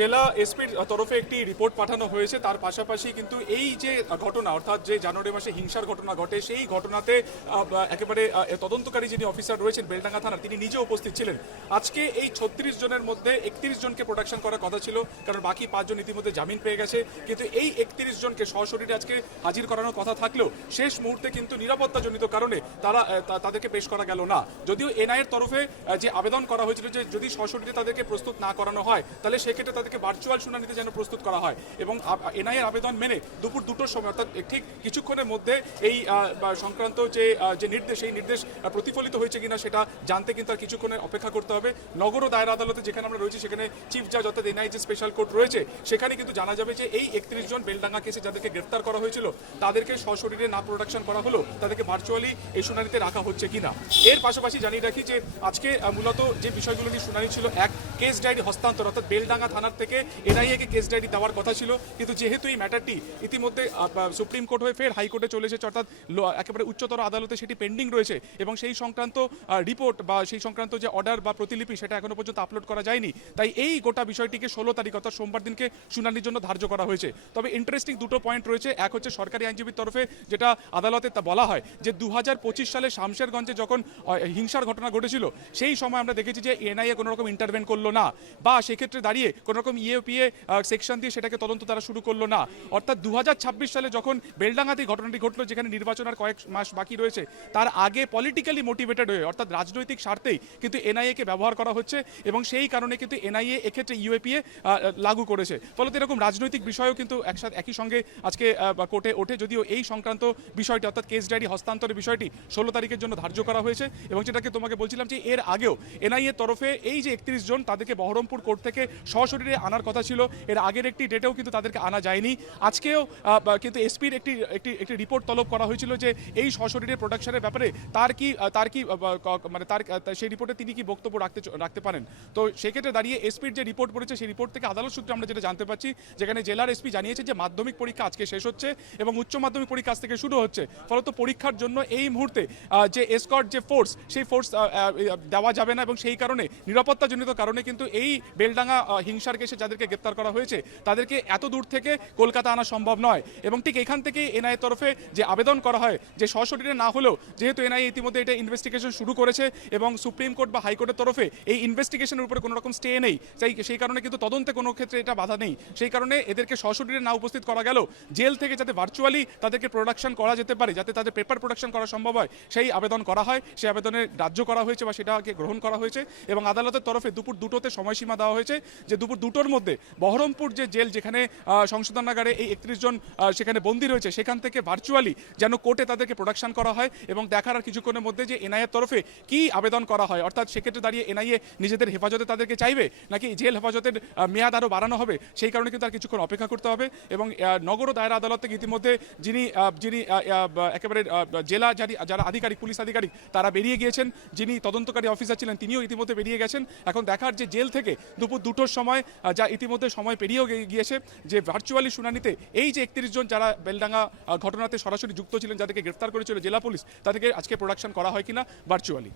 জেলা এসপির তরফে একটি রিপোর্ট পাঠানো হয়েছে। তার পাশাপাশি কিন্তু এই যে ঘটনা, অর্থাৎ যে জানুয়ারি মাসে হিংসার ঘটনা ঘটে, সেই ঘটনাতে একেবারে তদন্তকারী যিনি অফিসার রয়েছেন বেলডাঙ্গা থানার, তিনি নিজে উপস্থিত ছিলেন। আজকে এই 36 জনের মধ্যে 31 জনকে প্রোডাকশন করার কথা ছিল, কারণ বাকি 5 জন ইতিমধ্যে জামিন পেয়ে গেছে। কিন্তু এই 31 জনকে সশরীরে আজকে হাজির করানোর কথা থাকলেও শেষ মুহূর্তে কিন্তু নিরাপত্তাজনিত কারণে তাদেরকে পেশ করা গেল না। যদিও এনআইএর তরফে যে আবেদন করা হয়েছিল যে যদি সশরীরে তাদেরকে প্রস্তুত না করানো হয়, তাহলে সেক্ষেত্রে তাদেরকে ভার্চুয়াল শুনানিতে যেন প্রস্তুত করা হয়। এবং এনআইএর আবেদন মেনে দুপুর 2টোর সময়, অর্থাৎ ঠিক কিছুক্ষণের মধ্যে এই সংক্রান্ত যে নির্দেশ, সেই নির্দেশ প্রতিফলিত হয়েছে কিনা সেটা জানতে কিন্তু আর কিছুক্ষণের অপেক্ষা করতে হবে। নগর ও দায়রা আদালতে যেখানে আমরা রয়েছি, সেখানে চিফ জাজ অর্থাৎ এনআইএ যে স্পেশাল কোর্ট রয়েছে, সেখানে কিন্তু জানা যাবে যে এই 31 জন বেলডাঙ্গা কেসে যাদেরকে গ্রেফতার করা হয়েছিল, তাদেরকে সশরীরে না প্রোডাকশন করা হলো, তাদেরকে ভার্চুয়ালি এই শুনানিতে রাখা হচ্ছে কিনা। এর পাশাপাশি জানিয়ে রাখি যে আজকে মূলত যে বিষয়গুলো নিয়ে শুনানি ছিল, এক কেস ডায়েরি হস্তান্তর, অর্থাৎ বেলডাঙ্গা থানার থেকে এনআইএকে কেস ডায়েরি দেওয়ার কথা ছিল। কিন্তু যেহেতু এই ম্যাটারটি ইতিমধ্যে সুপ্রিম কোর্ট হয়ে ফের হাইকোর্টে চলে এসেছে, অর্থাৎ একেবারে উচ্চতর আদালতে সেটি পেন্ডিং রয়েছে, এবং সেই সংক্রান্ত রিপোর্ট বা সেই সংক্রান্ত যে অর্ডার বা প্রতিলিপি সেটা এখনো পর্যন্ত আপলোড করা যায়নি। তাই এই গোটা বিষয়টিকে 16 তারিখ অর্থাৎ সোমবার দিনকে শুনানির জন্য ধার্য করা হয়েছে। তবে ইন্টারেস্টিং দুটো পয়েন্ট রয়েছে। এক হচ্ছে সরকারি আইনজীবীর তরফে যেটা আদালতে তা বলা হয় যে 2025 সালে শামশেরগঞ্জে যখন হিংসার ঘটনা ঘটেছিল, সেই সময় আমরা দেখেছি যে এনআইএ কোনো রকম ইন্টারভেন করলো না, বা সেক্ষেত্রে দাঁড়িয়ে কোনো রকম ইএপিএ সেকশন দিয়ে সেটাকে তদন্ত তারা শুরু করলো না। অর্থাৎ 2026 সালে যখন বেলডাঙ্গাতে ঘটনাটি ঘটলো, যেখানে নির্বাচন আর কয়েক মাস বাকি রয়েছে, তার আগে পলিটিক্যালি মোটিভেটেড হয়ে, অর্থাৎ রাজনৈতিক স্বার্থেই কিন্তু এনআইএকে ব্যবহার করা হচ্ছে, এবং সেই কারণে কিন্তু এনআইএ এক্ষেত্রে ইউএপিএ লাগু করেছে। ফলত এরকম রাজনৈতিক বিষয়ও কিন্তু একই সঙ্গে আজকে কোর্টে ওঠে। যদিও এই সংক্রান্ত বিষয়টি অর্থাৎ কেস ডায়েরি হস্তান্তরের বিষয়টি 16 তারিখের জন্য ধার্য করা হয়েছে। এবং যেটাকে তোমাকে বলছিলাম যে এর আগেও এনআইএ তরফে এই যে 31 জন, তাদেরকে বহরমপুর কোর্ট থেকে সশরীরে আনার কথা ছিল। এর আগের একটি ডেটেও কিন্তু তাদেরকে আনা যায়নি। আজকেও কিন্তু এসপির একটি রিপোর্ট তলব করা হয়েছিল যে এই সশরীরে প্রোডাকশনের ব্যাপারে তার কি মানে তার সেই রিপোর্টে তিনি কি বক্তব্য রাখতে পারেন। তো সেক্ষেত্রে দাঁড়িয়ে এসপির যে রিপোর্ট পড়েছে, সেই রিপোর্ট থেকে আদালত সূত্রে আমরা যেটা জানতে পারছি, যেখানে জেলার এসপি জানিয়েছে যে মাধ্যমিক পরীক্ষা আজকে শেষ হচ্ছে এবং উচ্চ মাধ্যমিক পরীক্ষা আজ থেকে শুরু হচ্ছে। ফলত পরীক্ষার জন্য এই মুহূর্তে যে এসকর্ট যে ফোর্স, সেই ফোর্স দেওয়া যাবে না, এবং সেই কারণে নিরাপত্তাজনিত কারণে কিন্তু এই বেলডাঙ্গা হিংসার কেসে যাদেরকে গ্রেপ্তার করা হয়েছে, তাদেরকে এত দূর থেকে কলকাতা আনা সম্ভব নয়। এবং ঠিক এখান থেকে এনআইএ তরফে যে আবেদন করা হয় যে সশরীরে না হলেও, যেহেতু এনআইএ ইতিমধ্যে এটা ইনভেস্টিগেশন শুরু করেছে এবং সুপ্রিম কোর্ট বা হাইকোর্টের তরফে এই ইনভেস্টিগেশনের উপরে কোনো রকম স্টে নেই, সেই কারণে কিন্তু তদন্তে কোনো ক্ষেত্রে এটা বাধা নেই। সেই কারণে এদেরকে সশরীরে না উপস্থিত করা গেল, জেল থেকে যাতে ভার্চুয়ালি তাদেরকে প্রোডাকশন করা যেতে পারে, যাতে তাদের পেপার প্রোডাকশন করা সম্ভব হয়, সেই আবেদন করা হয়। সেই আবেদনে রাজ্য করা হয়েছে বা সেটাকে গ্রহণ করা হয়েছে, এবং আদালতের তরফে দুপুর 2টোতে সময়সীমা দেওয়া হয়েছে যে দুপুর 2টোর মধ্যে বহরমপুর যে জেল, যেখানে সংশোধনাগারে এই 31 জন সেখানে বন্দী রয়েছে, সেখান থেকে ভার্চুয়ালি যেন কোর্টে তাদেরকে প্রোডাকশন করা হয়। এবং দেখার আর কিছুক্ষণের মধ্যে যে এনআইএর তরফে কি আবেদন করা হয়, অর্থাৎ সেক্ষেত্রে দাঁড়িয়ে এনআইএ নিজেদের হেফাজতে তাদেরকে চাইবে, নাকি জেল হেফাজতের মেয়াদ আরও বাড়ানো হবে, সেই কারণে কিন্তু আর কিছুক্ষণ অপেক্ষা করতে হবে। এবং নগর ও দায়রা আদালত থেকে ইতিমধ্যে যিনি একেবারে জেলা যারা আধিকারিক, পুলিশ আধিকারিক, তারা বেরিয়ে গিয়েছেন। যিনি তদন্তকারী অফিসার ছিলেন, তিনিও ইতিমধ্যে বেরিয়ে গেছেন। এখন দেখার যে জেল থেকে দুপুর 2টোর সময়, যা ইতিমধ্যে সময় পেরিয়েও গিয়েছে, যে ভার্চুয়ালি শুনানিতে এই যে 31 জন যারা বেলডাঙ্গা ঘটনাতে সরাসরি যুক্ত ছিলেন, যাদেরকে গ্রেফতার করেছিল জেলা পুলিশ, তাদেরকে আজকে প্রোডাকশন করা হয় কিনা ভার্চুয়ালি।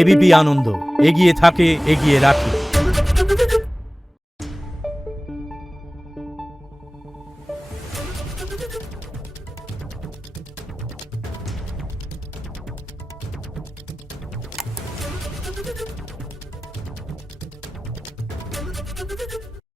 এবিপি আনন্দ, এগিয়ে থাকে, এগিয়ে রাখে।